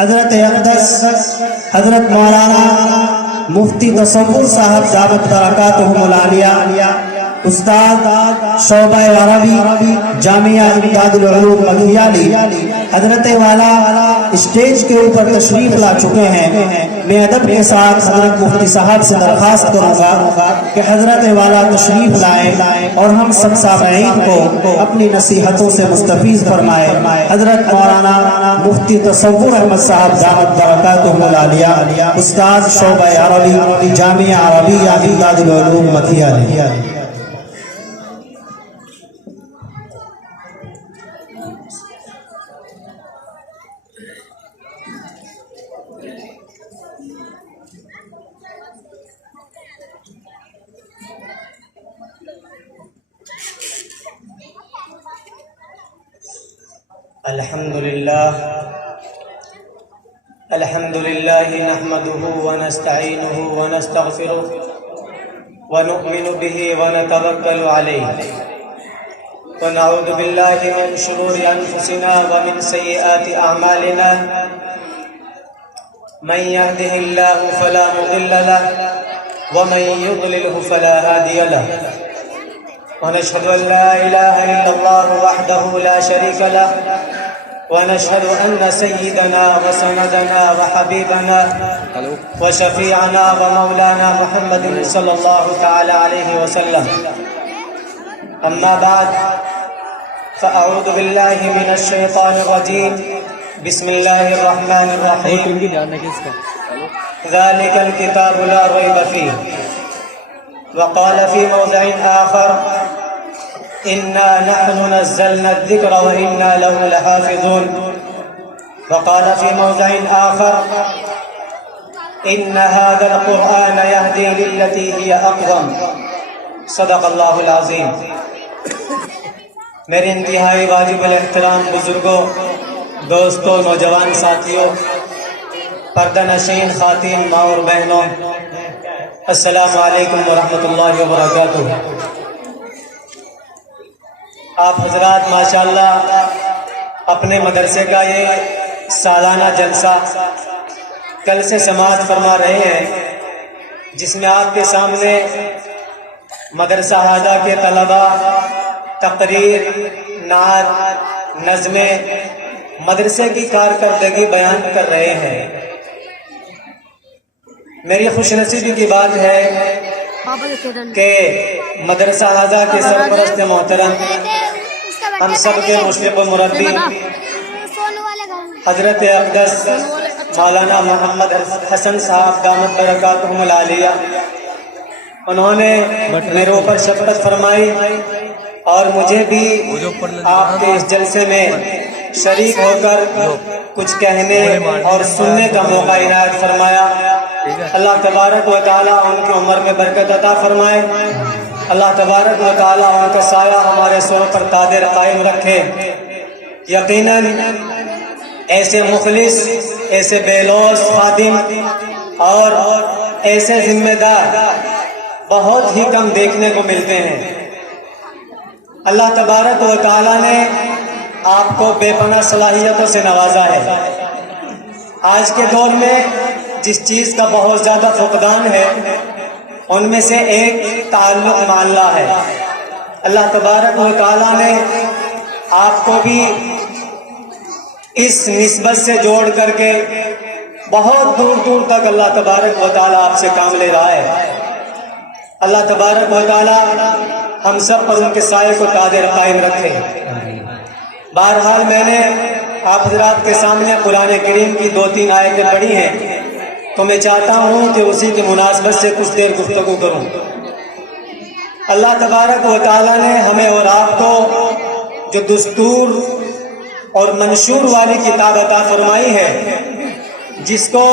حضرت اقدس حضرت مولانا مفتی تصور صاحب دعوت برکاتہم العالیہ استاد شعبہ عربی جامعہ امداد العلوم مکھیالی حضرت والا اسٹیج کے اوپر تشریف لا چکے ہیں. میں ادب کے ساتھ حضرت مفتی صاحب سے درخواست کروں گا کہ حضرت والا تشریف لائیں اور ہم سب سامعین کو اپنی نصیحتوں سے مستفیض فرمائے. حضرت مولانا مفتی تصور احمد صاحب دعوت برکاتہم العالیہ استاد شعبہ عربی جامعہ عربیہ امداد العلوم مکھیالی. الحمد لله نحمده ونستعينه ونستغفره ونؤمن به ونتوكل عليه ونعوذ بالله من شرور أنفسنا ومن سيئات أعمالنا. من يهده الله فلا مضل له ومن يضلله فلا هادي له ونشهد أن لا إله إلا الله وحده لا شريك له ونشهد أن سيدنا وسندنا وحبيبنا وشفيعنا ومولانا محمد صلى الله تعالى عليه وسلم. أما بعد فأعوذ بالله من الشيطان الرجيم. بسم الله الرحمن الرحيم. ذلك الكتاب لا ريب فيه. وقال في موضع آخر إنا نحن نزلنا الذكر وإنا له لحافظون. وقال في موضع آخر إن هذا القرآن يهدي للتي هي أقوم. صدق اللہ العظیم. میرے انتہائی واجب الاحترام بزرگوں، دوستوں، نوجوان ساتھیوں، پردہ نشین خواتین، ماں اور بہنوں، السلام علیکم ورحمۃ اللہ وبرکاتہ. آپ حضرات ماشاءاللہ اپنے مدرسے کا یہ سالانہ جلسہ کل سے سماعت فرما رہے ہیں، جس میں آپ کے سامنے مدرسہ ہادہ کے طلباء تقریر، نعت، نظمیں، مدرسے کی کارکردگی بیان کر رہے ہیں. میری خوش نصیبی کی بات ہے کہ مدرسہ ہادہ کے سرپرست محترم، ہم سب کے مشرف و مربی حضرت اقدس مولانا محمد حسن صاحب دامت برکاتہم العالیہ، انہوں نے میرے اوپر شفقت فرمائی اور مجھے بھی آپ کے اس جلسے میں شریک ہو کر کچھ کہنے اور سننے کا موقع عنایت فرمایا. اللہ تبارک و تعالیٰ ان کی عمر میں برکت عطا فرمائے. اللہ تبارک و تعالیٰ ان کا سایہ ہمارے سر پر قادر قائم رکھے. یقیناً ایسے مخلص، ایسے بے لوث خادم اور ایسے ذمہ دار بہت ہی کم دیکھنے کو ملتے ہیں. اللہ تبارک و تعالیٰ نے آپ کو بے پناہ صلاحیتوں سے نوازا ہے. آج کے دور میں جس چیز کا بہت زیادہ فقدان ہے ان میں سے ایک تعلق مع اللہ ہے. اللہ تبارک و تعالیٰ نے آپ کو بھی اس نسبت سے جوڑ کر کے بہت دور دور تک اللہ تبارک و تعالیٰ آپ سے کام لے رہا ہے. اللہ تبارک و تعالیٰ ہم سب پر ان کے سائے کو قادر قائم رکھے. بہرحال میں نے آپ حضرات کے سامنے قرآن کریم کی 2-3 آیتیں پڑھی ہیں، تو میں چاہتا ہوں کہ اسی کی مناسبت سے کچھ دیر گفتگو کروں. اللہ تبارک و تعالیٰ نے ہمیں اور آپ کو جو دستور اور منشور والی کتاب عطا فرمائی ہے، جس کو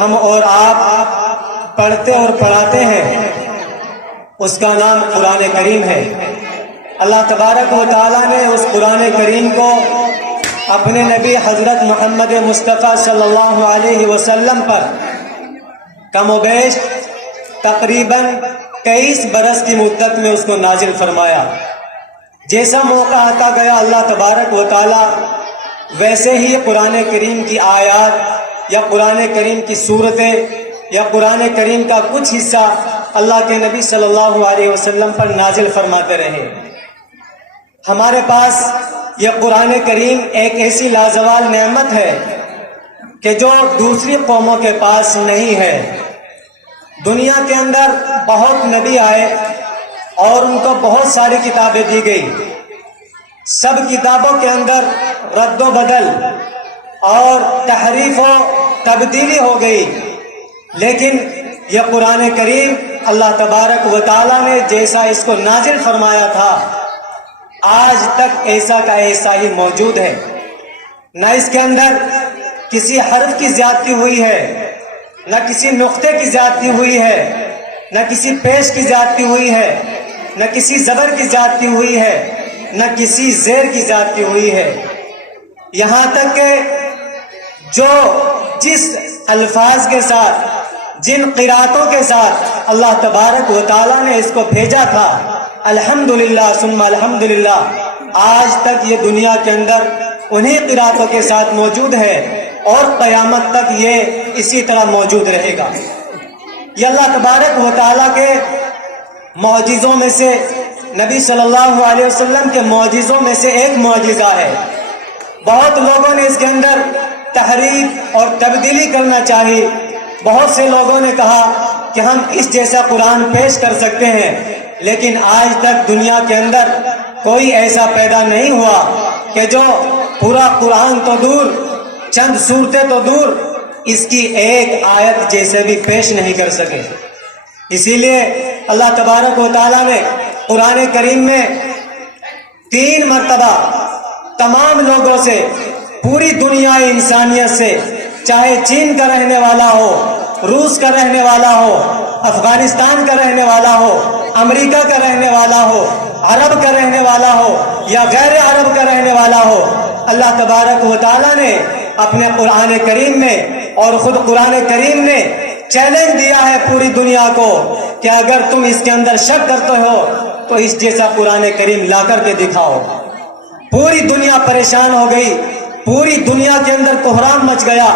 ہم اور آپ پڑھتے اور پڑھاتے ہیں، اس کا نام قرآن کریم ہے. اللہ تبارک و تعالیٰ نے اس قرآن کریم کو اپنے نبی حضرت محمد مصطفیٰ صلی اللہ علیہ وسلم پر کم و بیش تقریباً 23 برس کی مدت میں اس کو نازل فرمایا. جیسا موقع آتا گیا اللہ تبارک و تعالیٰ ویسے ہی یہ قرآن کریم کی آیات یا قرآن کریم کی صورتیں یا قرآن کریم کا کچھ حصہ اللہ کے نبی صلی اللہ علیہ وسلم پر نازل فرماتے رہے۔ ہمارے پاس یہ قرآن کریم ایک ایسی لازوال نعمت ہے کہ جو دوسری قوموں کے پاس نہیں ہے۔ دنیا کے اندر بہت نبی آئے اور ان کو بہت ساری کتابیں دی گئی، سب کتابوں کے اندر رد و بدل اور تحریف و تبدیلی ہو گئی، لیکن یہ قرآن کریم اللہ تبارک و تعالیٰ نے جیسا اس کو نازل فرمایا تھا آج تک ایسا کا ایسا ہی موجود ہے۔ نہ اس کے اندر کسی حرف کی زیادتی ہوئی ہے، نہ کسی نقطے کی زیادتی ہوئی ہے، نہ کسی پیش کی زیادتی ہوئی ہے، نہ کسی زبر کی زیادتی ہوئی ہے، نہ کسی زیر کی زیادتی ہوئی ہے۔ یہاں تک کہ جو جس الفاظ کے ساتھ جن قراتوں کے ساتھ اللہ تبارک و تعالیٰ نے اس کو بھیجا تھا، الحمدللہ ثم الحمدللہ، آج تک یہ دنیا کے اندر انہی قراتوں کے ساتھ موجود ہے اور قیامت تک یہ اسی طرح موجود رہے گا۔ یہ اللہ تبارک و تعالیٰ کے معجزوں میں سے، نبی صلی اللہ علیہ وسلم کے معجزوں میں سے ایک معجزہ ہے۔ بہت لوگوں نے اس کے اندر تحریف اور تبدیلی کرنا چاہی، بہت سے لوگوں نے کہا کہ ہم اس جیسا قرآن پیش کر سکتے ہیں، لیکن آج تک دنیا کے اندر کوئی ایسا پیدا نہیں ہوا کہ جو پورا قرآن تو دور، چند صورتیں تو دور، اس کی ایک آیت جیسے بھی پیش نہیں کر سکے۔ اسی لیے اللہ تبارک و تعالیٰ نے قرآن کریم میں 3 مرتبہ تمام لوگوں سے، پوری دنیا انسانیت سے، چاہے چین کا رہنے والا ہو، روس کا رہنے والا ہو، افغانستان کا رہنے والا ہو، امریکہ کا رہنے والا ہو، عرب کا رہنے والا ہو یا غیر عرب کا رہنے والا ہو، اللہ تبارک و تعالیٰ نے اپنے قرآن کریم میں اور خود قرآن کریم نے چیلنج دیا ہے پوری دنیا کو کہ اگر تم اس کے اندر شک کرتے ہو تو اس جیسا قرآن کریم لا کر کے دکھاؤ۔ پوری دنیا پریشان ہو گئی، پوری دنیا کے اندر کوہرام مچ گیا،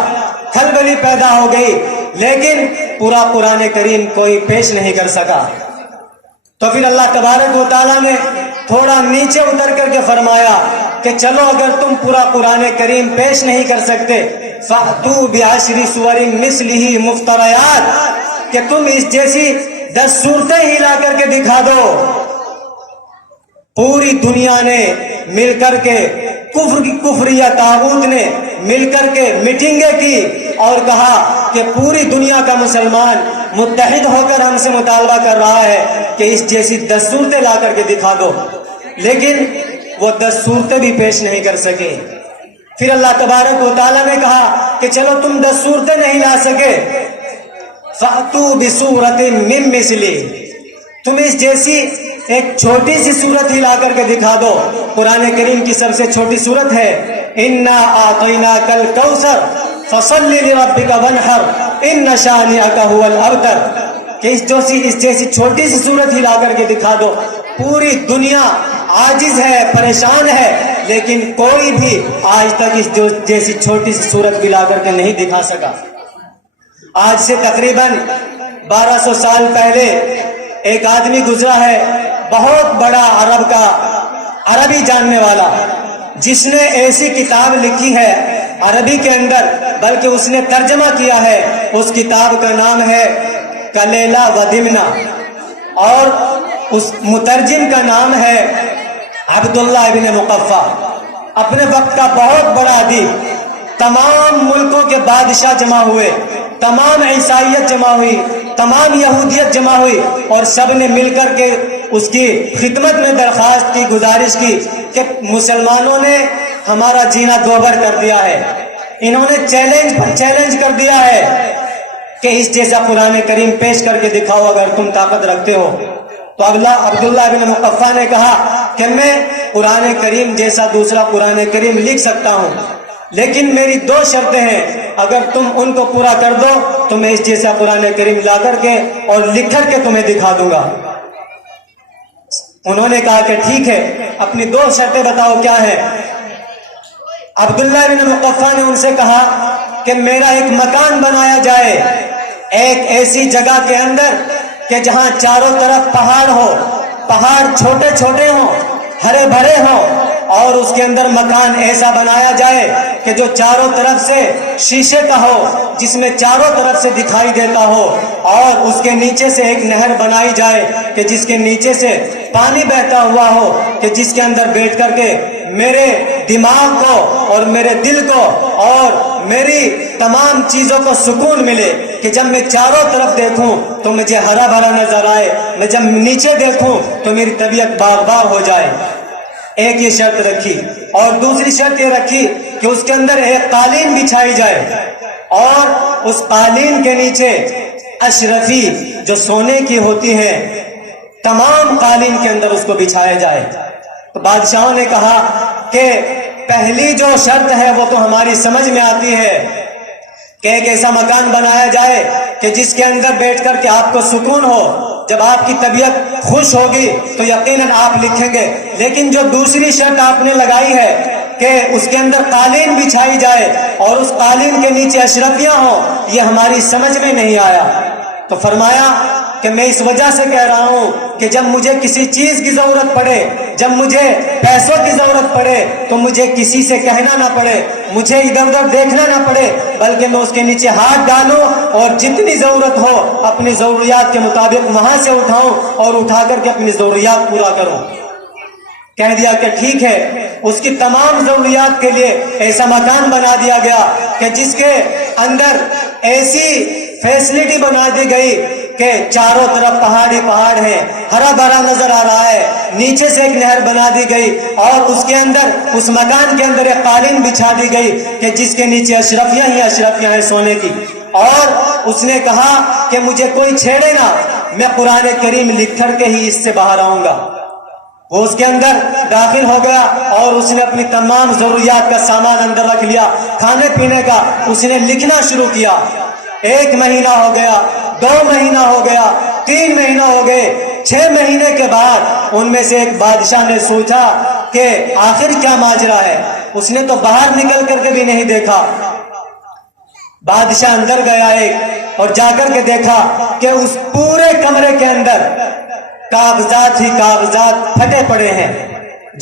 کھلبلی پیدا ہو گئی، لیکن پورا قرآن کریم کوئی پیش نہیں کر سکا۔ تو پھر اللہ تبارک و تعالیٰ نے تھوڑا نیچے اتر کر کے فرمایا کہ چلو اگر تم پورا قرآن کریم پیش نہیں کر سکتے، فَأْتُوا بِعَشْرِ سُوَرٍ مِثْلِهِ مُفْتَرَيَاتٍ، کہ تم اس جیسی 10 صورتیں ہی لا کر کے دکھا دو۔ پوری دنیا نے مل کر کے، کفر یا طاغوت نے مل کر کے میٹنگیں کی اور کہا کہ پوری دنیا کا مسلمان متحد ہو کر ہم سے مطالبہ کر رہا ہے کہ اس جیسی 10 صورتیں لا کر کے دکھا دو، لیکن وہ 10 صورتیں بھی پیش نہیں کر سکے۔ پھر اللہ تبارک و تعالیٰ نے کہا کہ چلو تم 10 صورتیں نہیں لا سکے، فَأْتُوا بِسُورَةٍ مِّن مِّثْلِهِ، تم اس جیسی ایک چھوٹی سی صورت ہی لا کر کے دکھا دو۔ قرآن کریم کی سب سے چھوٹی صورت ہے اِنَّا أَعْطَيْنَاكَ الْكَوْثَرَ فَصَلِّ لِرَبِّكَ وَانْحَرْ إِنَّ شَانِئَكَ هُوَ الْأَبْتَرُ، کہ اس جیسی چھوٹی سی صورت ہی لا کر کے دکھا دو۔ پوری دنیا عاجز ہے، پریشان ہے، لیکن کوئی بھی آج تک اس جیسی چھوٹی سی صورت بھی لا کر کے نہیں دکھا سکا۔ آج سے تقریباً 1200 سال پہلے ایک آدمی گزرا ہے، بہت بڑا عربی جاننے والا، جس نے ایسی کتاب لکھی ہے عربی کے اندر، بلکہ اس نے ترجمہ کیا ہے۔ اس کتاب کا نام ہے کلیلہ و دمنہ، اور اس مترجم کا نام ہے عبداللہ ابن مقفع۔ اپنے وقت کا بہت بڑا ادیب، تمام ملکوں کے بادشاہ جمع ہوئے، تمام عیسائیت جمع ہوئی، تمام یہودیت جمع ہوئی، اور سب نے مل کر کے اس کی خدمت میں درخواست کی، گزارش کی کہ مسلمانوں نے ہمارا جینا دوبر کر دیا ہے، انہوں نے چیلنج کر دیا ہے کہ اس جیسا قرآن کریم پیش کر کے دکھاؤ اگر تم طاقت رکھتے ہو۔ تو عبداللہ بن مقفع نے کہا کہ میں قرآن کریم جیسا دوسرا قرآن کریم لکھ سکتا ہوں، لیکن میری 2 شرطیں ہیں، اگر تم ان کو پورا کر دو تو میں اس جیسا قرآن کریم لا کر کے اور لکھ کر کے تمہیں دکھا دوں گا۔ انہوں نے کہا کہ ٹھیک ہے، اپنی 2 شرطیں بتاؤ کیا ہے۔ عبداللہ بن مقفع نے ان سے کہا کہ میرا ایک مکان بنایا جائے ایک ایسی جگہ کے اندر کہ جہاں چاروں طرف پہاڑ ہو، پہاڑ چھوٹے چھوٹے ہوں، ہرے بھرے ہوں، اور اس کے اندر مکان ایسا بنایا جائے کہ جو چاروں طرف سے شیشے کا ہو، جس میں چاروں طرف سے دکھائی دیتا ہو، اور اس کے نیچے سے ایک نہر بنائی جائے کہ جس کے نیچے سے پانی بہتا ہوا ہو، کہ جس کے اندر بیٹھ کر کے میرے دماغ کو اور میرے دل کو اور میری تمام چیزوں کو سکون ملے، کہ جب میں چاروں طرف دیکھوں تو مجھے ہرا بھرا نظر آئے، میں جب نیچے دیکھوں تو میری طبیعت باغبار ہو جائے۔ ایک یہ شرط رکھی، اور دوسری شرط یہ رکھی کہ اس کے اندر ایک قالین بچھائی جائے، اور اس قالین کے نیچے اشرفی جو سونے کی ہوتی ہے تمام قالین کے اندر اس کو بچھایا جائے۔ تو بادشاہوں نے کہا کہ پہلی جو شرط ہے وہ تو ہماری سمجھ میں آتی ہے کہ ایک ایسا مکان بنایا جائے کہ جس کے اندر بیٹھ کر کے آپ کو سکون ہو، جب آپ کی طبیعت خوش ہوگی تو یقیناً آپ لکھیں گے، لیکن جو دوسری شرط آپ نے لگائی ہے کہ اس کے اندر قالین بچھائی جائے اور اس قالین کے نیچے اشرفیاں ہوں، یہ ہماری سمجھ میں نہیں آیا۔ تو فرمایا کہ میں اس وجہ سے کہہ رہا ہوں کہ جب مجھے کسی چیز کی ضرورت پڑے، جب مجھے پیسوں کی ضرورت پڑے تو مجھے کسی سے کہنا نہ پڑے، مجھے ادھر ادھر دیکھنا نہ پڑے، بلکہ میں اس کے نیچے ہاتھ ڈالوں اور جتنی ضرورت ہو اپنی ضروریات کے مطابق وہاں سے اٹھاؤں اور اٹھا کر کے اپنی ضروریات پورا کروں۔ کہہ دیا کہ ٹھیک ہے، اس کی تمام ضروریات کے لیے ایسا مکان بنا دیا گیا کہ جس کے اندر ایسی فیسلٹی بنا دی گئی کہ چاروں طرف پہاڑی پہاڑ ہیں، ہرا بھرا نظر آ رہا ہے، نیچے سے ایک نہر بنا دی گئی، اور اس کے اندر اس مکان کے اندر ایک قالین بچھا دی گئی کہ جس کے نیچے اشرفیاں ہی اشرفیاں ہیں سونے کی۔ اور اس نے کہا کہ مجھے کوئی چھیڑے نہ، میں قرآن کریم لکھ کر کے ہی اس سے باہر آؤں گا۔ وہ اس کے اندر داخل ہو گیا اور اس نے اپنی تمام ضروریات کا سامان اندر رکھ لیا، کھانے پینے کا اس نے لکھنا شروع کیا۔ 1 مہینہ ہو گیا، 2 مہینہ ہو گیا، 3 مہینہ ہو گئے، 6 مہینے کے بعد ان میں سے ایک بادشاہ نے سوچا کہ آخر کیا ماجرا ہے، اس نے تو باہر نکل کر کے بھی نہیں دیکھا۔ بادشاہ اندر گیا ایک، اور جا کر کے دیکھا کہ اس پورے کمرے کے اندر کاغذات ہی کاغذات پھٹے پڑے ہیں۔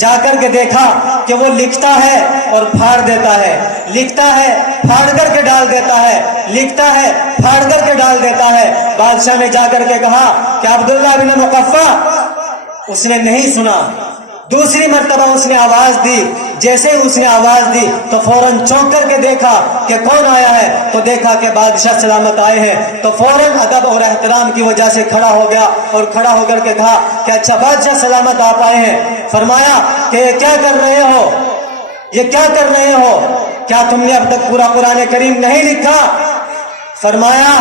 جا کر کے دیکھا کہ وہ لکھتا ہے اور پھاڑ دیتا ہے، لکھتا ہے پھاڑ کر کے ڈال دیتا ہے، لکھتا ہے پھاڑ کر کے ڈال دیتا ہے۔ بادشاہ نے جا کر کے کہا کہ عبداللہ بن مقفع، اس نے نہیں سنا۔ دوسری مرتبہ اس نے آواز دی، جیسے ہی اس نے آواز دی تو فوراً چونک کر کے دیکھا کہ کون آیا ہے، تو دیکھا کہ بادشاہ سلامت آئے ہیں، تو فوراً ادب اور احترام کی وجہ سے کھڑا ہو گیا اور کھڑا ہو کر کے کہا کہ اچھا بادشاہ سلامت آپ آئے ہیں۔ فرمایا کہ یہ کیا کر رہے ہو، یہ کیا کر رہے ہو، کیا تم نے اب تک پورا قرآن کریم نہیں لکھا؟ فرمایا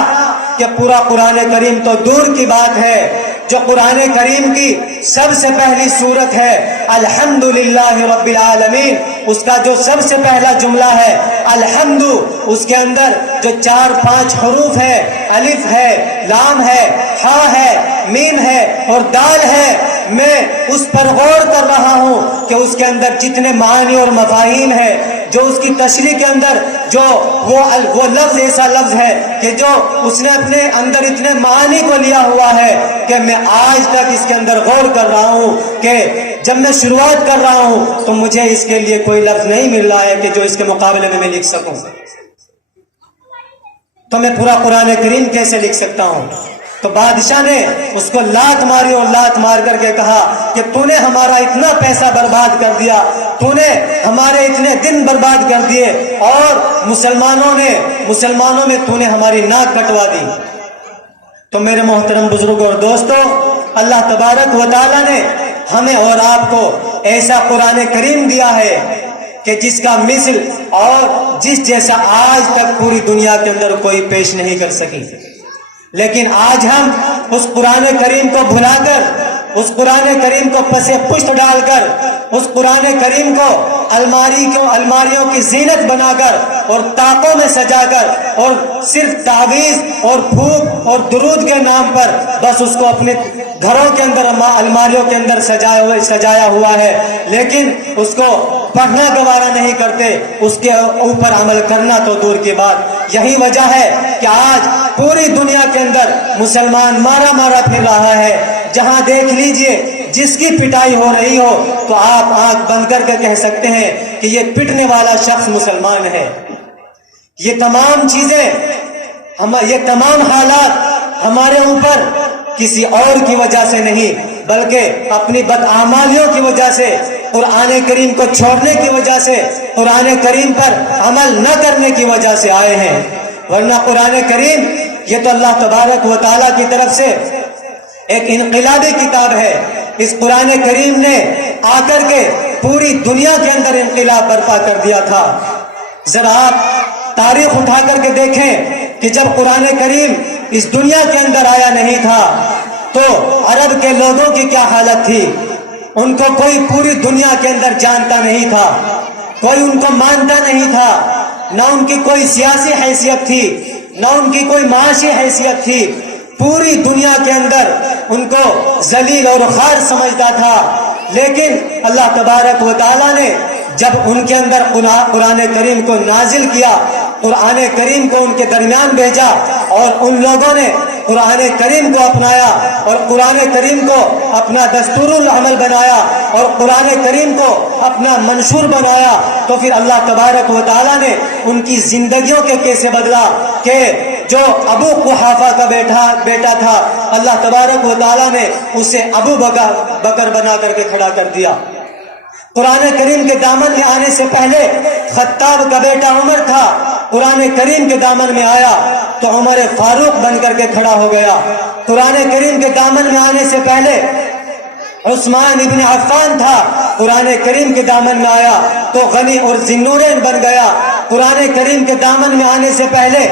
کہ پورا قرآن کریم تو دور کی بات ہے، جو قرآن کریم کی سب سے پہلی سورت ہے الحمدللہ رب العالمین، اس کا جو سب سے پہلا جملہ ہے الحمد، اس کے اندر جو 4-5 حروف ہے، الف ہے، لام ہے، ہا ہے، میم ہے اور دال ہے، میں اس پر غور کر رہا ہوں کہ اس کے اندر جتنے معنی اور مفاہیم ہے، جو اس کی تشریح کے اندر جو وہ لفظ ایسا لفظ ہے کہ جو اس نے اپنے اندر اتنے معنی کو لیا ہوا ہے کہ میں آج تک اس کے اندر غور کر رہا ہوں کہ جب میں شروعات کر رہا ہوں تو مجھے اس کے لیے کوئی لفظ نہیں مل رہا ہے کہ جو اس کے مقابلے میں لکھ سکوں، تو میں پورا قرآن کریم کیسے لکھ سکتا ہوں؟ تو بادشاہ نے اس کو لات ماری اور لات مار کر کے کہا کہ تو نے ہمارا اتنا پیسہ برباد کر دیا، تو نے ہمارے اتنے دن برباد کر دیے، اور مسلمانوں میں تو نے ہماری ناک کٹوا دی۔ تو میرے محترم بزرگوں اور دوستوں، اللہ تبارک و تعالیٰ نے ہمیں اور آپ کو ایسا قرآن کریم دیا ہے کہ جس کا مثل اور جس جیسا آج تک پوری دنیا کے اندر کوئی پیش نہیں کر سکی، لیکن آج ہم اس قرآن کریم کو بھلا کر، اس قرآن کریم کو پسے پشت ڈال کر اس قرآن کریم کو الماریوں کی زینت بنا کر اور طاقوں میں سجا کر اور صرف تعویذ اور پھونک اور درود کے نام پر بس اس کو اپنے گھروں کے اندر الماریوں کے اندر سجایا ہوا ہے، لیکن اس کو پڑھنا گوارا نہیں کرتے، اس کے اوپر عمل کرنا تو دور کی بات۔ یہی وجہ ہے کہ آج پوری دنیا کے اندر مسلمان مارا مارا پھر رہا ہے، جہاں دیکھ لیجئے جس کی پٹائی ہو رہی ہو تو آپ آنکھ بند کر کے کہہ سکتے ہیں کہ یہ پٹنے والا شخص مسلمان ہے۔ یہ تمام چیزیں یہ تمام حالات ہمارے اوپر کسی اور کی وجہ سے نہیں بلکہ اپنی بدعمالیوں کی وجہ سے، قرآن کریم کو چھوڑنے کی وجہ سے، قرآن کریم پر عمل نہ کرنے کی وجہ سے آئے ہیں، ورنہ قرآن کریم یہ تو اللہ تبارک و تعالیٰ کی طرف سے ایک انقلابی کتاب ہے۔ اس قرآن کریم نے آ کر کے پوری دنیا کے اندر انقلاب برپا کر دیا تھا۔ ذرا آپ تاریخ اٹھا کر کے دیکھیں کہ جب قرآن کریم اس دنیا کے اندر آیا نہیں تھا تو عرب کے لوگوں کی کیا حالت تھی۔ ان کو کوئی پوری دنیا کے اندر جانتا نہیں تھا، کوئی ان کو مانتا نہیں تھا، نہ ان کی کوئی سیاسی حیثیت تھی، نہ ان کی کوئی معاشی حیثیت تھی۔ پوری دنیا کے اندر ان کو ذلیل اور خوار سمجھتا تھا، لیکن اللہ تبارک و تعالیٰ نے جب ان کے اندر قرآن کریم کو نازل کیا، قرآن کریم کو ان کے درمیان بھیجا اور ان لوگوں نے قرآن کریم کو اپنایا اور قرآن کریم کو اپنا دستور العمل بنایا اور قرآن کریم کو اپنا منشور بنایا، تو پھر اللہ تبارک و تعالیٰ نے ان کی زندگیوں کے کیسے بدلا کہ جو ابو قحافہ کا بیٹا تھا، اللہ تبارک و تعالیٰ نے اسے ابو بکر بنا کر کے کھڑا کر دیا۔ قرآن کریم کے دامن میں آنے سے پہلے خطاب کا بیٹا عمر تھا، قرآن کریم کے دامن میں آیا تو عمر فاروق بن کر کے کھڑا ہو گیا۔ قرآن کریم کے دامن میں آنے سے پہلے عثمان ابن عفان تھا، قرآن کریم کے دامن میں آیا تو غنی اور ذی-النورین بن گیا۔ قرآن کریم کے دامن میں آنے سے پہلے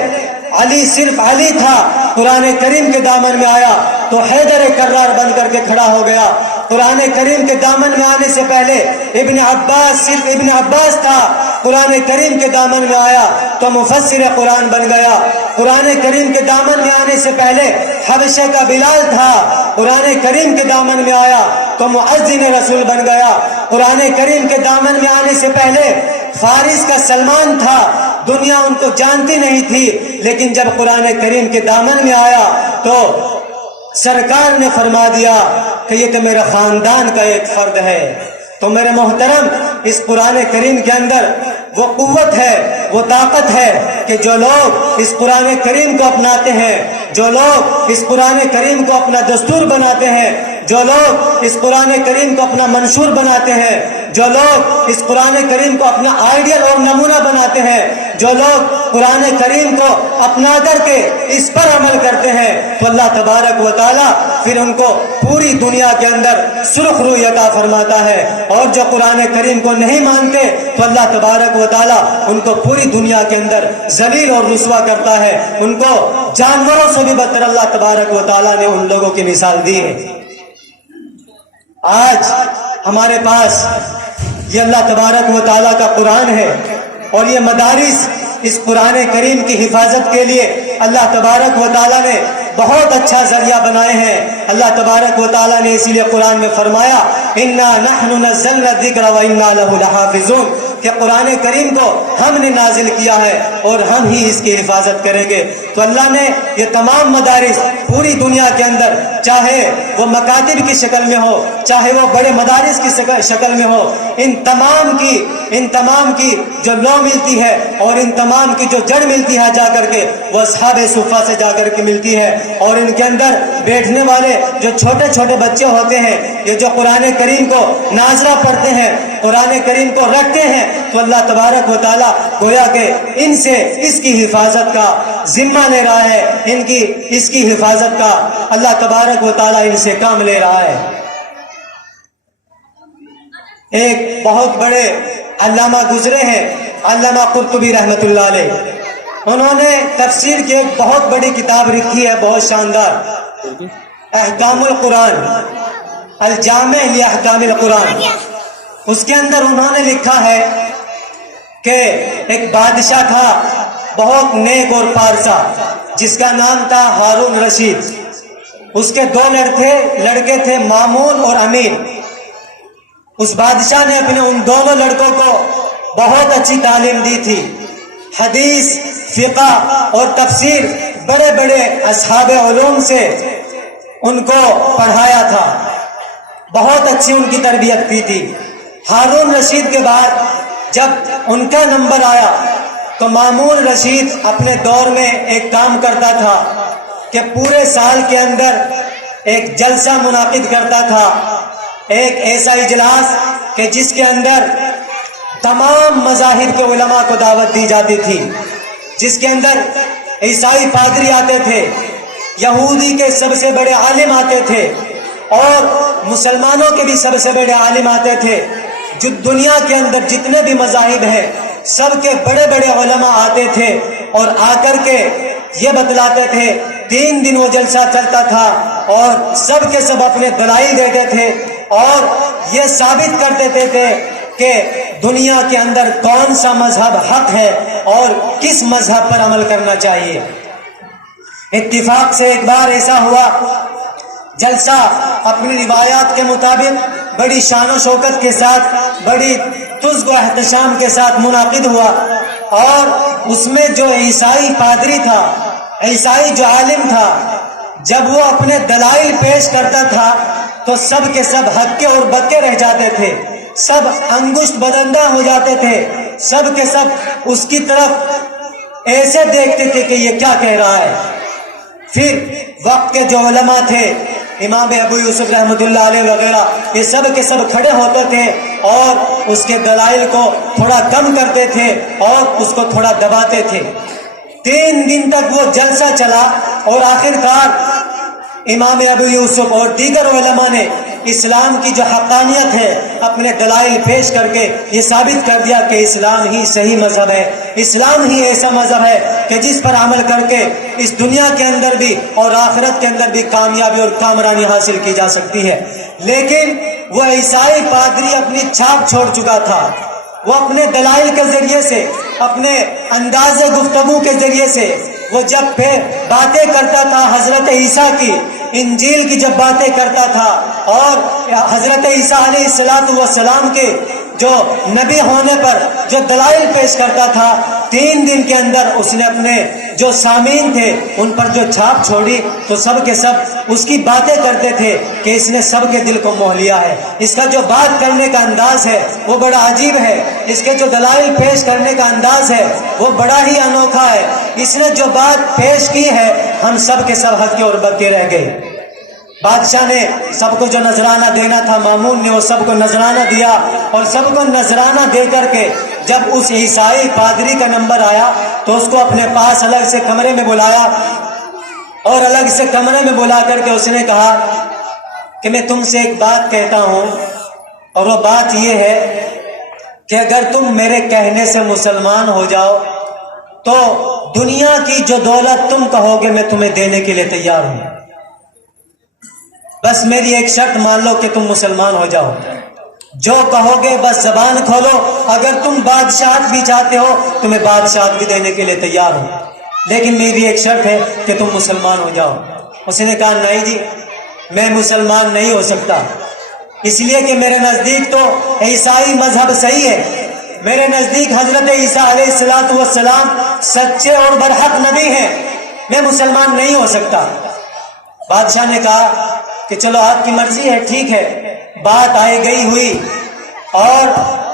علی صرف علی تھا، قرآن کریم کے دامن میں آیا تو حیدر کرار بن کر کے کھڑا ہو گیا۔ قرآن کریم کے دامن میں آنے سے پہلے ابن عباس صرف ابن عباس تھا، قرآن کریم کے دامن میں آیا تو مفسر قرآن بن گیا۔ قرآن کریم کے دامن میں آنے سے پہلے حبشہ کا بلال تھا، قرآن کریم کے دامن میں آیا تو مؤذن رسول بن گیا۔ قرآن کریم کے دامن میں آنے سے پہلے فارس کا سلمان تھا، دنیا ان کو جانتی نہیں تھی، لیکن جب قرآن کریم کے دامن میں آیا تو سرکار نے فرما دیا کہ یہ تو میرے خاندان کا ایک فرد ہے۔ تو میرے محترم، اس قرآن کریم کے اندر وہ قوت ہے، وہ طاقت ہے کہ جو لوگ اس قرآن کریم کو اپناتے ہیں، جو لوگ اس قرآن کریم کو اپنا دستور بناتے ہیں، جو لوگ اس قرآن کریم کو اپنا منشور بناتے ہیں، جو لوگ اس قرآن کریم کو اپنا آئیڈیل اور نمونہ بناتے ہیں، جو لوگ قرآن کریم کو اپنا کر کے اس پر عمل کرتے ہیں، تو اللہ تبارک و تعالیٰ پھر ان کو پوری دنیا کے اندر سرخ روی عطا فرماتا ہے، اور جو قرآن کریم کو نہیں مانتے تو اللہ تبارک و تعالیٰ ان کو پوری دنیا کے اندر ذلیل اور رسوا کرتا ہے۔ ان کو جانوروں سے بھی بدتر اللہ تبارک و تعالیٰ نے ان لوگوں کی مثال دی ہے۔ آج ہمارے پاس یہ اللہ تبارک و تعالیٰ کا قرآن ہے، اور یہ مدارس اس قرآن کریم کی حفاظت کے لیے اللہ تبارک و تعالیٰ نے بہت اچھا ذریعہ بنائے ہیں۔ اللہ تبارک و تعالیٰ نے اسی لیے قرآن میں فرمایا اِنَّا نَحْنُ نَزَّلْنَا الذِّكْرَ وَإِنَّا لَهُ لَحَافِظُونَ، کہ قرآن کریم کو ہم نے نازل کیا ہے اور ہم ہی اس کی حفاظت کریں گے۔ تو اللہ نے یہ تمام مدارس پوری دنیا کے اندر، چاہے وہ مکاتب کی شکل میں ہو، چاہے وہ بڑے مدارس کی شکل میں ہو، ان تمام کی جو لو ملتی ہے اور ان تمام کی جو جڑ ملتی ہے جا کر کے وہ اصحاب صفہ سے جا کر کے ملتی ہے، اور ان کے اندر بیٹھنے والے جو چھوٹے چھوٹے بچے ہوتے ہیں، یہ جو قرآن کریم کو ناظرہ پڑھتے ہیں، قرآن کریم کو رکھتے ہیں، تو اللہ تبارک و تعالیٰ گویا کہ ان سے اس کی حفاظت کا ذمہ لے رہا ہے، اس کی حفاظت کا اللہ تبارک و تعالیٰ ان سے کام لے رہا ہے۔ ایک بہت بڑے علامہ گزرے ہیں، علامہ قرطبی رحمۃ اللہ علیہ، انہوں نے تفسیر کی ایک بہت بڑی کتاب لکھی ہے، بہت شاندار، احکام القرآن، الجامع لاحکام القرآن۔ اس کے اندر انہوں نے لکھا ہے کہ ایک بادشاہ تھا بہت نیک اور پارسا، جس کا نام تھا ہارون رشید۔ اس کے دو لڑکے تھے مامون اور امین۔ اس بادشاہ نے اپنے ان دونوں لڑکوں کو بہت اچھی تعلیم دی تھی، حدیث، فقہ اور تفسیر بڑے بڑے اصحاب علوم سے ان کو پڑھایا تھا، بہت اچھی ان کی تربیت کی تھی۔ ہارون رشید کے بعد جب ان کا نمبر آیا تو مامون رشید اپنے دور میں ایک کام کرتا تھا کہ پورے سال کے اندر ایک جلسہ منعقد کرتا تھا، ایک ایسا اجلاس کہ جس کے اندر تمام مذاہب کے علماء کو دعوت دی جاتی تھی، جس کے اندر عیسائی پادری آتے تھے، یہودی کے سب سے بڑے عالم آتے تھے اور مسلمانوں کے بھی سب سے بڑے عالم آتے تھے۔ جو دنیا کے اندر جتنے بھی مذاہب ہیں سب کے بڑے بڑے علماء آتے تھے اور آ کر کے یہ بتلاتے تھے۔ 3 دن وہ جلسہ چلتا تھا اور سب کے سب اپنے دلائل دیتے تھے اور یہ ثابت کرتے تھے کہ دنیا کے اندر کون سا مذہب حق ہے اور کس مذہب پر عمل کرنا چاہیے۔ اتفاق سے ایک بار ایسا ہوا، جلسہ اپنی روایات کے مطابق بڑی شان و شوکت کے ساتھ، بڑی تزک و احتشام کے ساتھ منعقد ہوا، اور اس میں جو عیسائی پادری تھا، عیسائی جو عالم تھا، جب وہ اپنے دلائل پیش کرتا تھا تو سب کے سب ہکے اور بکے رہ جاتے تھے، سب انگشت بدندہ ہو جاتے تھے، سب کے سب اس کی طرف ایسے دیکھتے تھے کہ یہ کیا کہہ رہا ہے۔ پھر وقت کے جو علماء تھے، امام ابو یوسف رحمۃ اللہ علیہ وغیرہ، یہ سب کے سب کھڑے ہوتے تھے اور اس کے دلائل کو تھوڑا کم کرتے تھے اور اس کو تھوڑا دباتے تھے۔ 3 دن تک وہ جلسہ چلا اور آخرکار امام ابو یوسف اور دیگر علماء نے اسلام کی جو حقانیت ہے اپنے دلائل پیش کر کے یہ ثابت کر دیا کہ اسلام ہی صحیح مذہب ہے، اسلام ہی ایسا مذہب ہے کہ جس پر عمل کر کے اس دنیا کے اندر بھی اور آخرت کے اندر بھی کامیابی اور کامرانی حاصل کی جا سکتی ہے۔ لیکن وہ عیسائی پادری اپنی چھاپ چھوڑ چکا تھا، وہ اپنے دلائل کے ذریعے سے، اپنے انداز گفتگو کے ذریعے سے، وہ جب پھر باتیں کرتا تھا حضرت عیسیٰ کی، انجیل کی جب باتیں کرتا تھا اور حضرت عیسیٰ علیہ السلام کے جو نبی ہونے پر جو دلائل پیش کرتا تھا، 3 دن کے اندر اس نے اپنے جو سامعین تھے ان پر جو چھاپ چھوڑی تو سب کے سب اس کی باتیں کرتے تھے کہ اس نے سب کے دل کو موہ لیا ہے۔ اس کا جو بات کرنے کا انداز ہے وہ بڑا عجیب ہے، اس کے جو دلائل پیش کرنے کا انداز ہے وہ بڑا ہی انوکھا ہے۔ اس نے جو بات پیش کی ہے ہم سب کے سب ہکے اور بکے رہ گئے۔ بادشاہ نے سب کو جو نذرانہ دینا تھا، مامون نے وہ سب کو نذرانہ دیا اور سب کو نذرانہ دے کر کے جب اس عیسائی پادری کا نمبر آیا تو اس کو اپنے پاس الگ سے کمرے میں بلایا اور الگ سے کمرے میں بلا کر کے اس نے کہا کہ میں تم سے ایک بات کہتا ہوں، اور وہ بات یہ ہے کہ اگر تم میرے کہنے سے مسلمان ہو جاؤ تو دنیا کی جو دولت تم کہو گے میں تمہیں دینے کے لیے تیار ہوں، بس میری ایک شرط مان لو کہ تم مسلمان ہو جاؤ، جو کہو گے بس زبان کھولو، اگر تم بادشاہت بھی چاہتے ہو تو میں بادشاہت بھی دینے کے لیے تیار ہوں، لیکن میری ایک شرط ہے کہ تم مسلمان ہو جاؤ۔ اس نے کہا نہیں جی میں مسلمان نہیں ہو سکتا، اس لیے کہ میرے نزدیک تو عیسائی مذہب صحیح ہے، میرے نزدیک حضرت عیسیٰ علیہ السلام سچے اور برحق نبی ہیں، میں مسلمان نہیں ہو سکتا۔ بادشاہ نے کہا کہ چلو آپ کی مرضی ہے، ٹھیک ہے۔ بات آئی گئی ہوئی اور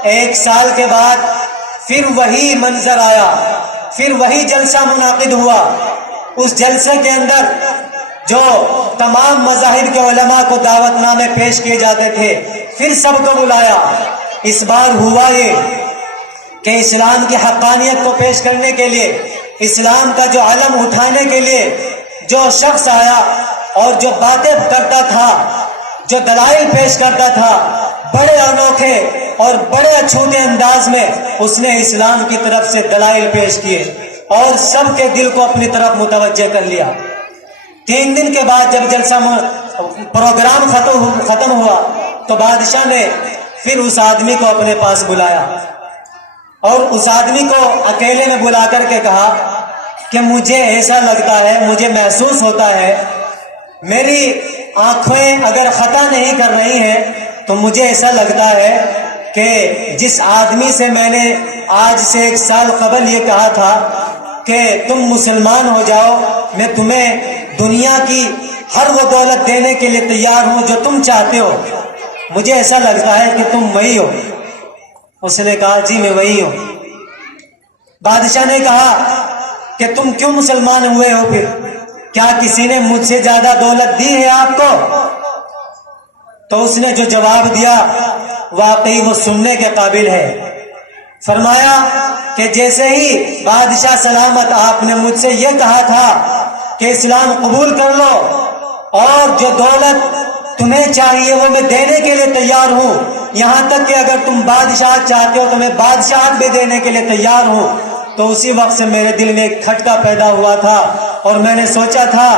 1 سال کے بعد پھر وہی منظر آیا، پھر وہی جلسہ منعقد ہوا۔ اس جلسے کے اندر جو تمام مذاہب کے علماء کو دعوت نامے پیش کیے جاتے تھے پھر سب کو بلایا۔ اس بار ہوا یہ کہ اسلام کی حقانیت کو پیش کرنے کے لیے، اسلام کا جو علم اٹھانے کے لیے جو شخص آیا اور جو باتیں کرتا تھا، جو دلائل پیش کرتا تھا، بڑے انوکھے اور بڑے اچھوتے انداز میں اس نے اسلام کی طرف سے دلائل پیش کیے اور سب کے دل کو اپنی طرف متوجہ کر لیا۔ 3 دن کے بعد جب جلسہ پروگرام ختم ہوا تو بادشاہ نے پھر اس آدمی کو اپنے پاس بلایا اور اس آدمی کو اکیلے میں بلا کر کے کہا کہ مجھے ایسا لگتا ہے، مجھے محسوس ہوتا ہے، میری آنکھیں اگر خطا نہیں کر رہی ہیں تو مجھے ایسا لگتا ہے کہ جس آدمی سے میں نے آج سے 1 سال قبل یہ کہا تھا کہ تم مسلمان ہو جاؤ، میں تمہیں دنیا کی ہر وہ دولت دینے کے لیے تیار ہوں جو تم چاہتے ہو، مجھے ایسا لگتا ہے کہ تم وہی ہو۔ اس نے کہا جی میں وہی ہوں۔ بادشاہ نے کہا کہ تم کیوں مسلمان ہوئے ہو؟ پھر کیا کسی نے مجھ سے زیادہ دولت دی ہے آپ کو؟ تو اس نے جو جواب دیا واقعی وہ سننے کے قابل ہے۔ فرمایا کہ جیسے ہی بادشاہ سلامت آپ نے مجھ سے یہ کہا تھا کہ اسلام قبول کر لو اور جو دولت تمہیں چاہیے وہ میں دینے کے لیے تیار ہوں، یہاں تک کہ اگر تم بادشاہ چاہتے ہو تو میں بادشاہت بھی دینے کے لیے تیار ہوں، تو اسی وقت سے میرے دل میں ایک کھٹکا پیدا ہوا تھا اور میں نے سوچا تھا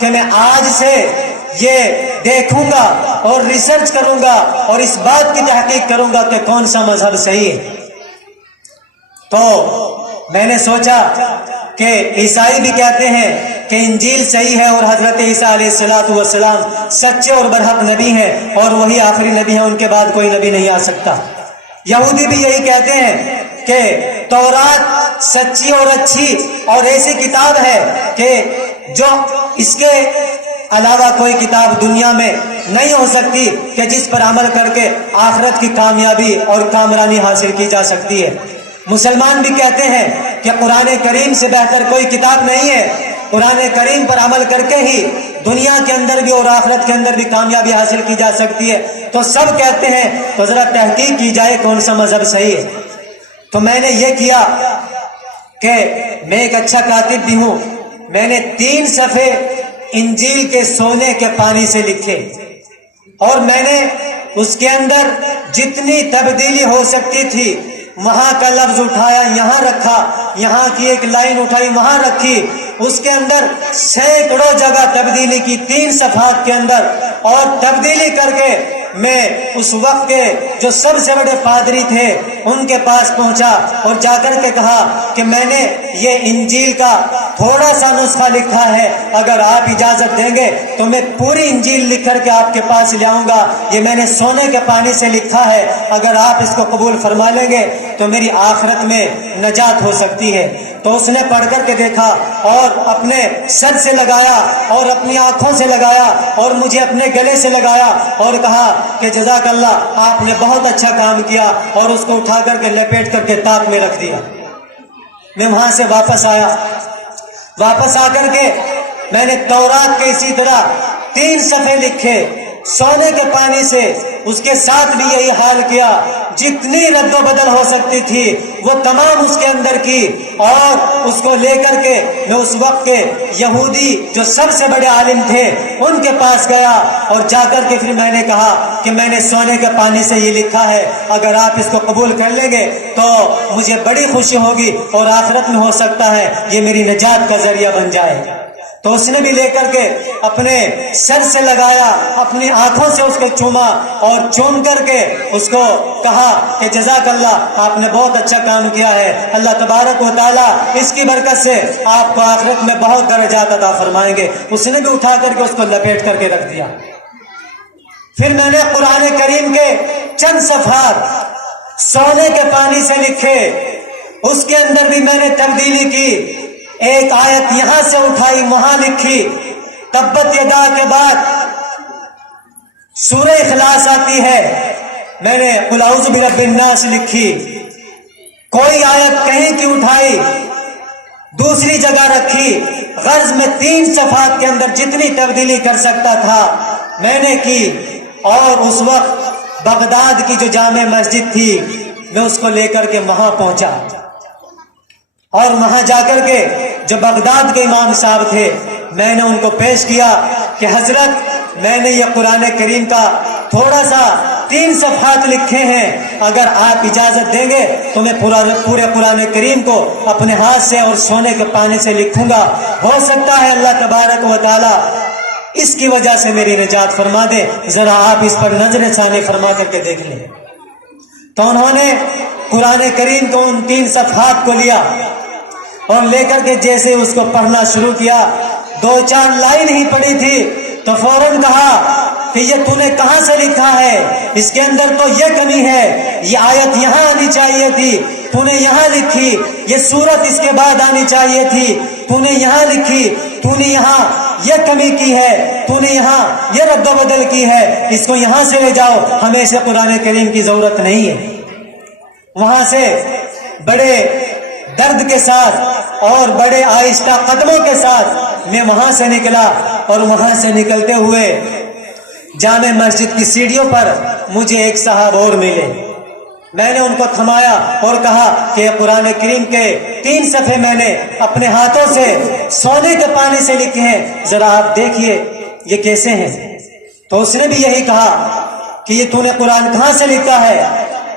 کہ میں آج سے یہ دیکھوں گا اور ریسرچ کروں گا اور اس بات کی تحقیق کروں گا کہ کون سا مذہب صحیح ہے۔ تو میں نے سوچا کہ عیسائی بھی کہتے ہیں کہ انجیل صحیح ہے اور حضرت عیسیٰ علیہ السلام سچے اور برحق نبی ہیں اور وہی آخری نبی ہیں، ان کے بعد کوئی نبی نہیں آ سکتا۔ یہودی بھی یہی کہتے ہیں کہ تورات سچی اور اچھی اور ایسی کتاب ہے کہ جو اس کے علاوہ کوئی کتاب دنیا میں نہیں ہو سکتی کہ جس پر عمل کر کے آخرت کی کامیابی اور کامرانی حاصل کی جا سکتی ہے۔ مسلمان بھی کہتے ہیں کہ قرآن کریم سے بہتر کوئی کتاب نہیں ہے، قرآن کریم پر عمل کر کے ہی دنیا کے اندر بھی اور آخرت کے اندر بھی کامیابی حاصل کی جا سکتی ہے۔ تو سب کہتے ہیں تو ذرا تحقیق کی جائے کون سا مذہب صحیح ہے۔ تو میں نے یہ کیا کہ میں ایک اچھا کاتب بھی ہوں، میں نے 3 صفحے انجیل کے سونے کے پانی سے لکھے اور میں نے اس کے اندر جتنی تبدیلی ہو سکتی تھی وہاں کا لفظ اٹھایا یہاں رکھا، یہاں کی ایک لائن اٹھائی وہاں رکھی، اس کے اندر سینکڑوں جگہ تبدیلی کی 3 صفحات کے اندر، اور تبدیلی کر کے میں اس وقت کے جو سب سے بڑے پادری تھے ان کے پاس پہنچا اور جا کر کے کہا کہ میں نے یہ انجیل کا تھوڑا سا نسخہ لکھا ہے، اگر آپ اجازت دیں گے تو میں پوری انجیل لکھ کر کے آپ کے پاس لے آؤں گا، یہ میں نے سونے کے پانی سے لکھا ہے، اگر آپ اس کو قبول فرما لیں گے تو میری آخرت میں نجات ہو سکتی ہے۔ تو اس نے پڑھ کر کے دیکھا اور اپنے سر سے لگایا اور اپنی آنکھوں سے لگایا اور مجھے اپنے گلے سے لگایا اور کہا کہ جزاک اللہ، آپ نے بہت اچھا کام کیا، اور اس کو اٹھا کر کے لپیٹ کر کے تاک میں رکھ دیا۔ میں وہاں سے واپس آیا، واپس آ کر کے میں نے تورات کے اسی طرح 3 صفحے لکھے سونے کے پانی سے، اس کے ساتھ بھی یہی حال کیا، جتنی رد و بدل ہو سکتی تھی وہ تمام اس کے اندر کی، اور اس کو لے کر کے میں اس وقت کے یہودی جو سب سے بڑے عالم تھے ان کے پاس گیا اور جا کر کے پھر میں نے کہا کہ میں نے سونے کے پانی سے یہ لکھا ہے، اگر آپ اس کو قبول کر لیں گے تو مجھے بڑی خوشی ہوگی اور آخرت میں ہو سکتا ہے یہ میری نجات کا ذریعہ بن جائے۔ تو اس نے بھی لے کر کے اپنے سر سے لگایا، اپنی آنکھوں سے اس کو چوما اور چوم کر کے اس کو کہا کہ جزاک اللہ، آپ نے بہت اچھا کام کیا ہے، اللہ تبارک و تعالیٰ اس کی برکت سے آپ کو آخرت میں بہت درجات عطا فرمائیں گے۔ اس نے بھی اٹھا کر کے اس کو لپیٹ کر کے رکھ دیا۔ پھر میں نے قرآن کریم کے چند صفحات سونے کے پانی سے لکھے، اس کے اندر بھی میں نے تبدیلی کی، ایک آیت یہاں سے اٹھائی وہاں لکھی، تبت یدا کے بعد سورہ اخلاص آتی ہے، میں نے قل اعوذ برب الناس لکھی، کوئی آیت کہیں کی اٹھائی دوسری جگہ رکھی، غرض میں 3 صفحات کے اندر جتنی تبدیلی کر سکتا تھا میں نے کی، اور اس وقت بغداد کی جو جامع مسجد تھی میں اس کو لے کر کے وہاں پہنچا، اور وہاں جا کر کے جو بغداد کے امام صاحب تھے میں نے ان کو پیش کیا کہ حضرت میں نے یہ قرآن کریم کا تھوڑا سا 3 صفحات لکھے ہیں، اگر آپ اجازت دیں گے تو میں پورے قرآن کریم کو اپنے ہاتھ سے اور سونے کے پانی سے لکھوں گا، ہو سکتا ہے اللہ تبارک و تعالی اس کی وجہ سے میری نجات فرما دے، ذرا آپ اس پر نظر ثانی فرما کر کے دیکھ لیں۔ تو انہوں نے قرآن کریم کو ان 3 صفحات کو لیا اور لے کر کے جیسے اس کو پڑھنا شروع کیا، 2-4 لائن ہی پڑھی تھی تو فوراً کہا کہ یہ تو نے کہاں سے لکھا ہے؟ اس کے اندر تو یہ کمی ہے، یہ آیت یہاں آنی چاہیے تھی، تو نے یہاں لکھی، یہ سورت اس کے بعد آنی چاہیے تھی، تو نے یہاں لکھی، تو نے یہاں یہ کمی کی ہے، تو نے یہاں یہ رد و بدل کی ہے، اس کو یہاں سے لے جاؤ، ہمیں سے قرآن کریم کی ضرورت نہیں ہے۔ وہاں سے بڑے درد کے ساتھ اور بڑے آہستہ قدموں کے ساتھ میں وہاں سے نکلا، اور وہاں سے نکلتے ہوئے جامع مسجد کی سیڑھیوں پر مجھے ایک صاحب اور ملے۔ میں نے ان کو تھمایا اور کہا کہ قرآن کریم کے 3 صفحے میں نے اپنے ہاتھوں سے سونے کے پانی سے لکھے ہیں، ذرا آپ دیکھیے یہ کیسے ہیں۔ تو اس نے بھی یہی کہا کہ یہ تو نے قرآن کہاں سے لکھا ہے؟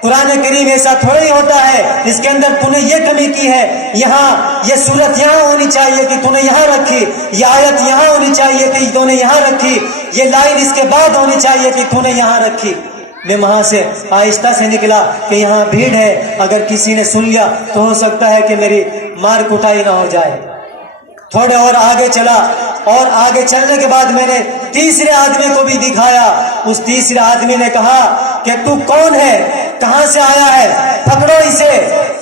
قرآن کریم ایسا تھوڑا ہی ہوتا ہے، اس کے اندر تو نے یہ کمی کی ہے، یہاں یہ صورت یہاں ہونی چاہیے تھی، تو نے یہاں رکھی، یہ آیت یہاں ہونی چاہیے تھی، تو نے یہاں رکھی، یہ لائن اس کے بعد ہونی چاہیے تھی، تو نے یہاں رکھی۔ میں وہاں سے آہستہ سے نکلا کہ یہاں بھیڑ ہے، اگر کسی نے سن لیا تو ہو سکتا ہے کہ میری مار کٹائی نہ ہو جائے۔ تھوڑے اور آگے چلا، اور آگے چلنے کے بعد میں نے تیسرے آدمی کو بھی دکھایا۔ اس تیسرے آدمی نے کہا کہ تو کون ہے؟ کہاں سے آیا ہے؟ پکڑو اسے،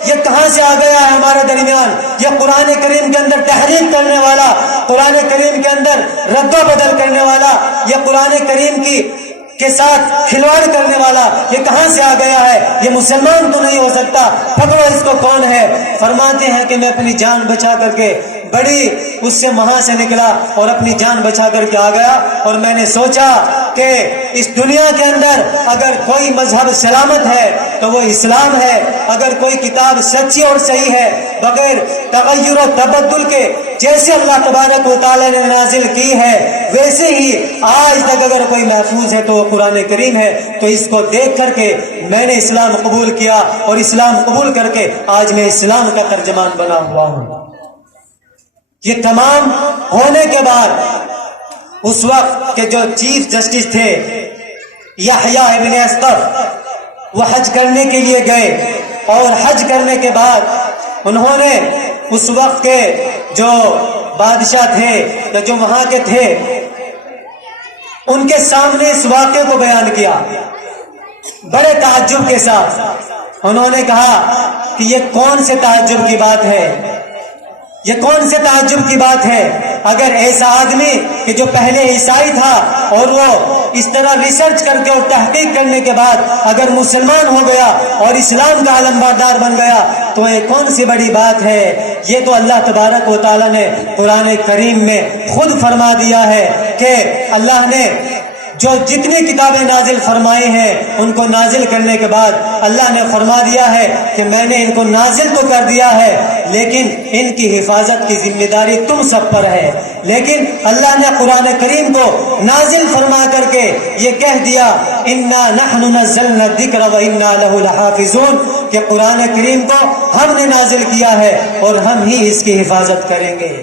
یہ کہاں سے آ گیا ہے ہمارے درمیان؟ یہ قرآن کریم کے اندر تحریف کرنے والا، قرآن کریم کے اندر رد و بدل کرنے والا، یہ قرآن کریم کے ساتھ کھلواڑ کرنے والا، یہ کہاں سے آ گیا ہے؟ یہ مسلمان تو نہیں ہو سکتا، پکڑو اس کو، کون ہے؟ فرماتے ہیں کہ میں اپنی جان بچا کر کے بڑی اس سے وہاں سے نکلا اور اپنی جان بچا کر کے آ گیا، اور میں نے سوچا کہ اس دنیا کے اندر اگر کوئی مذہب سلامت ہے تو وہ اسلام ہے، اگر کوئی کتاب سچی اور صحیح ہے بغیر تغیر و تبدل کے، جیسے اللہ تبارک و تعالی نے نازل کی ہے ویسے ہی آج تک اگر کوئی محفوظ ہے تو وہ قرآن کریم ہے۔ تو اس کو دیکھ کر کے میں نے اسلام قبول کیا، اور اسلام قبول کر کے آج میں اسلام کا ترجمان بنا ہوا ہوں۔ یہ تمام ہونے کے بعد اس وقت کے جو چیف جسٹس تھے یحییٰ ابن اسقف، وہ حج کرنے کے لیے گئے، اور حج کرنے کے بعد انہوں نے اس وقت کے جو بادشاہ تھے، جو وہاں کے تھے، ان کے سامنے اس واقعے کو بیان کیا بڑے تعجب کے ساتھ۔ انہوں نے کہا کہ یہ کون سے تعجب کی بات ہے، یہ کون سے تعجب کی بات ہے؟ اگر ایسا آدمی کہ جو پہلے عیسائی تھا اور وہ اس طرح ریسرچ کر کے اور تحقیق کرنے کے بعد اگر مسلمان ہو گیا اور اسلام کا علمبردار بن گیا تو یہ کون سی بڑی بات ہے؟ یہ تو اللہ تبارک و تعالیٰ نے قرآن کریم میں خود فرما دیا ہے کہ اللہ نے جو جتنی کتابیں نازل فرمائی ہیں ان کو نازل کرنے کے بعد اللہ نے فرما دیا ہے کہ میں نے ان کو نازل تو کر دیا ہے لیکن ان کی حفاظت کی ذمہ داری تم سب پر ہے۔ لیکن اللہ نے قرآن کریم کو نازل فرما کر کے یہ کہہ دیا انا نحن نزلنا الذکر وانا لہ لحافظون، کہ قرآن کریم کو ہم نے نازل کیا ہے اور ہم ہی اس کی حفاظت کریں گے۔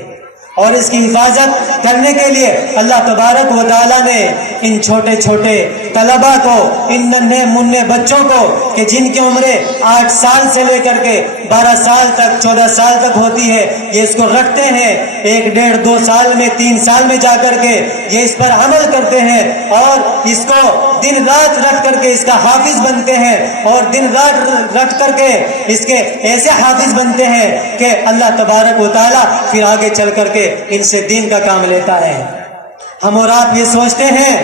اور اس کی حفاظت کرنے کے لیے اللہ تبارک و تعالیٰ نے ان چھوٹے چھوٹے طلباء کو، ان ننھے منھے بچوں کو کہ جن کی عمریں 8 سال سے لے کر کے 12 سال تک 14 سال تک ہوتی ہے، یہ اس کو رکھتے ہیں 1 ڈیڑھ 2 سال میں 3 سال میں جا کر کے یہ اس پر عمل کرتے ہیں اور اس کو دن رات رکھ کر کے اس کا حافظ بنتے ہیں، اور دن رات رکھ کر کے اس کے ایسے حافظ بنتے ہیں کہ اللہ تبارک و تعالیٰ پھر آگے چل کر کے ان سے دین کا کام لیتا ہے۔ ہم اور آپ یہ سوچتے ہیں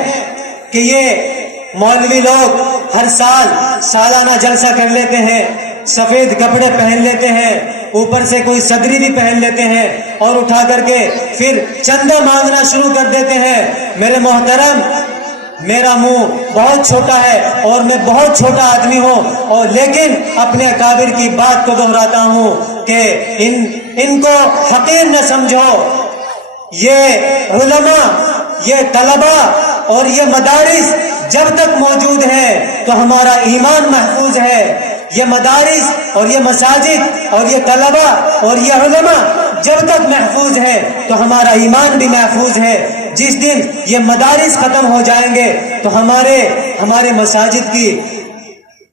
کہ یہ مولوی لوگ ہر سال سالانہ جلسہ کر لیتے ہیں، سفید کپڑے پہن لیتے ہیں، اوپر سے کوئی صدری بھی پہن لیتے ہیں اور اٹھا کر کے پھر چندہ مانگنا شروع کر دیتے ہیں۔ میرے محترم، میرا منہ بہت چھوٹا ہے اور میں بہت چھوٹا آدمی ہوں، اور لیکن اپنے اکابر کی بات کو دہراتا ہوں کہ ان کو حقیر نہ سمجھو۔ یہ علماء، یہ طلباء اور یہ مدارس جب تک موجود ہیں تو ہمارا ایمان محفوظ ہے۔ یہ مدارس اور یہ مساجد اور یہ طلباء اور یہ علماء جب تک محفوظ ہے تو ہمارا ایمان بھی محفوظ ہے۔ جس دن یہ مدارس ختم ہو جائیں گے تو ہمارے مساجد کی